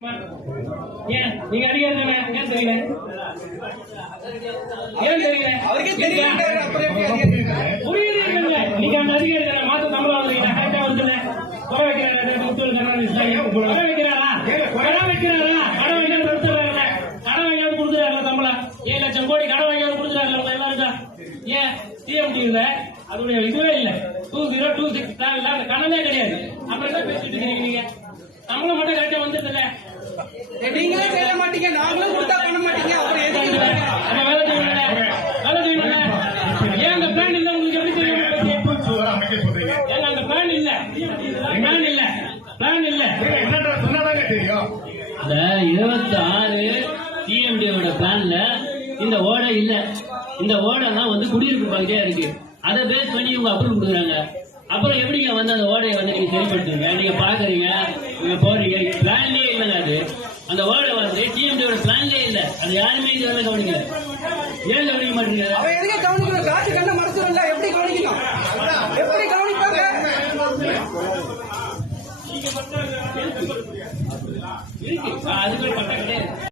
ஏன்? நீங்க அதிகாரி தானே? ஏன் தெரியல? ஏன் தெரியல? அவருக்கே? புரியுது நீங்க அந்த அதிகாரி தானே? மாத்த சம்பளம் கரெக்டா வந்துல குறை வைக்கிறாரா முத்தூர் குறை வைக்கிறாரா? கடை வைக்கிறாரா? கடை வைக்கிறது கொடுத்துறாருல கடை வைக்கிறது கொடுத்துறாருல சம்பளம். ஏழு லட்சம் கோடி கடை வைக்கிறது கொடுத்துறாருல உங்க எல்லாருக்கும் ஏன்? டிஎம்டி இல்ல. அதோடைய இதுவே இல்ல. டூ ஜீரோ டூ சிக்ஸ் அந்த கணமே கிடையாது. அப்புறம் என்ன பேசிட்டு இருக்கீங்க நீங்க? சம்பளம் மட்டும் கரெக்டா வந்துருதுல்ல நீங்களே செய்ய மாட்டீங்க. நாங்களும் கொடுத்தா பண்ண மாட்டீங்க. அப்புறம் எதுக்கு? நம்ம வேலை செய்யணும்ல. வேலை செய்யணும்ல. ஏன் அந்த பிளான் இல்ல? உங்களுக்கு எப்படி தெரியும்? ஏங்க அந்த பிளான் இல்ல. பிளான் இல்ல. பிளான் இல்ல. என்னன்ற சொன்னாதாங்க தெரியும். இந்த இருபத்தி ஆறு டிஎம்டியோட பிளான்ல இந்த ஓடை இல்ல. இந்த ஓடைலாம் வந்து குடியிருப்பு பகுதியா இருக்கு. அதை பேஸ் பண்ணி இவங்க அப்ரூவ் கொடுக்குறாங்க. அப்புறம் எப்படிங்க வந்து அந்த ஓடையை வந்து நீங்க செயல்படுத்துறீங்க நீங்க பாக்குறீங்க நீங்க போறீங்க பிளான்லயே இல்லைங்க அது. அந்த ஓடை வந்து டிஎம்டியோட பிளான்லயே இல்ல. அது யாருமே இது வந்து கவனிக்கல. ஏன் கவனிக்க மாட்டீங்க அவன் எதுக்கு கவனிக்கணும்? காசு கண்ணை மறைச்சிருந்தா எப்படி கவனிக்கணும்? எப்படி கவனிப்பாங்க? அதுக்கு பட்டம் கிடையாது.